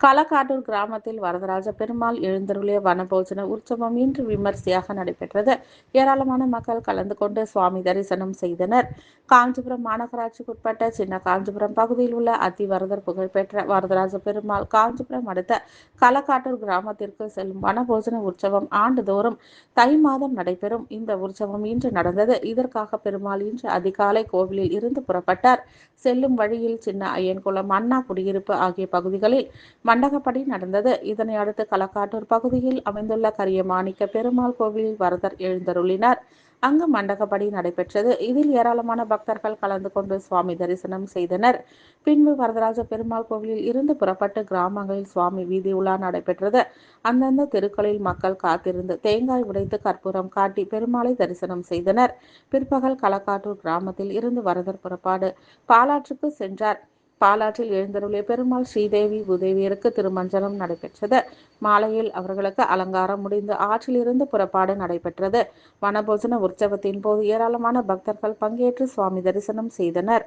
களக்காட்டூர் கிராமத்தில் வரதராஜ பெருமாள் எழுந்தருளிய வனபோஜன உற்சவம் இன்று விமர்சையாக நடைபெற்றது. ஏராளமான மக்கள் கலந்து கொண்டு சுவாமி தரிசனம் செய்தனர். காஞ்சிபுரம் மாநகராட்சிக்குட்பட்ட சின்ன காஞ்சிபுரம் பகுதியில் உள்ள அத்திவரதர் புகழ்பெற்ற வரதராஜ பெருமாள் காஞ்சிபுரம் அடுத்த களக்காட்டூர் கிராமத்திற்கு செல்லும் வனபோஜன உற்சவம் ஆண்டுதோறும் தை மாதம் நடைபெறும். இந்த உற்சவம் இன்று நடந்தது. இதற்காக பெருமாள் இன்று அதிகாலை கோவிலில் இருந்து புறப்பட்டார். செல்லும் வழியில் சின்ன ஐயன்குளம் அண்ணா குடியிருப்பு ஆகிய பகுதிகளில் மண்டகப்படி நடந்தது. இதனை அடுத்து களக்காட்டூர் பகுதியில் அமைந்துள்ள கரியமாணிக்க பெருமாள் கோவிலில் வரதர் எழுந்தருளினார். அங்கு மண்டகப்படி நடைபெற்றது. இதில் ஏராளமான பக்தர்கள் கலந்து கொண்டு சுவாமி தரிசனம் செய்தனர். பின்பு வரதராஜ பெருமாள் கோவிலில் இருந்து புறப்பட்டு கிராமங்களில் சுவாமி வீதி உலா நடைபெற்றது. அந்தந்த தெருக்களில் மக்கள் காத்திருந்து தேங்காய் உடைத்து கற்பூரம் காட்டி பெருமாளை தரிசனம் செய்தனர். பிற்பகல் களக்காட்டூர் கிராமத்தில் இருந்து வரதர் புறப்பாடு பாலாற்றுக்கு சென்றார். பாலாற்றில் எழுந்தருளிய பெருமாள் ஸ்ரீதேவி பூதேவியருக்கு திருமஞ்சனம் நடைபெற்றது. மாலையில் அவர்களுக்கு அலங்காரம் முடிந்து ஆற்றிலிருந்து புறப்பாடு நடைபெற்றது. வனபோஜன உற்சவத்தின் போது ஏராளமான பக்தர்கள் பங்கேற்று சுவாமி தரிசனம் செய்தனர்.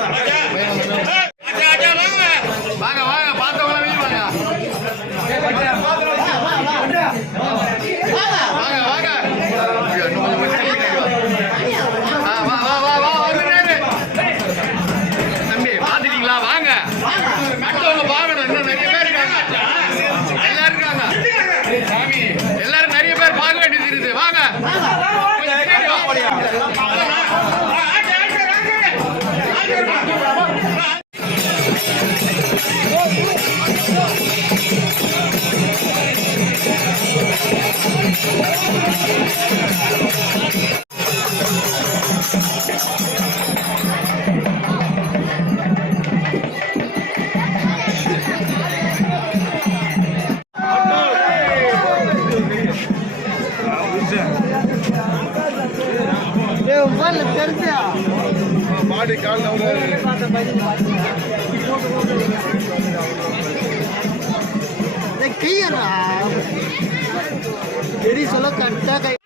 ¡Qué raro! ¡Qué solo canta!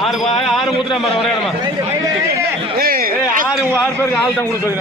ஆறு ஆறு மூத்துனா மரம் ஒரே இடமா. ஆறு ஆறு பேருக்கு ஆள் தான் கொடுத்து